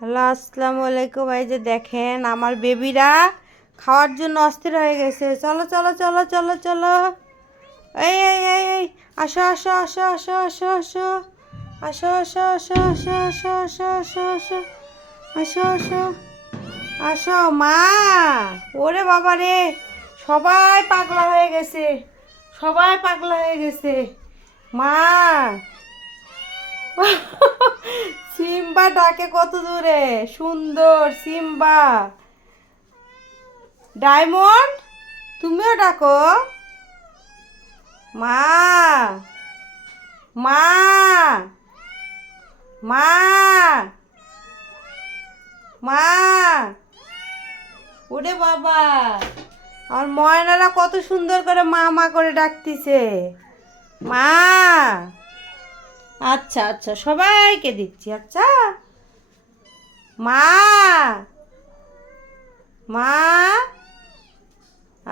Hello, আসসালামু আলাইকুম। এই যে দেখেন আমার বেবিরা খাওয়ার জন্য অস্থির হয়ে গেছে। চলো চলো চলো চলো চলো, এই এই এই এই আসো আসো আসো আসো আসো আসো আসো আসো আসো আসো আসো আসো আসো আসো আসো আসো আসো মা। ওরে বাবা রে, সবাই পাগলা হয়ে গেছে, সবাই পাগলা হয়ে গেছে মা। সিম্বা ডাকে কত দূরে, সুন্দর সিম্বা। ডায়মন্ড, তুমিও ডাকো মা, মা, মা, মা। ওরে বাবা, আমার ময়নারা কত সুন্দর করে মা মা করে ডাকতিছে মা। আচ্ছা আচ্ছা, সবাইকে দিচ্ছি। আচ্ছা মা, মা।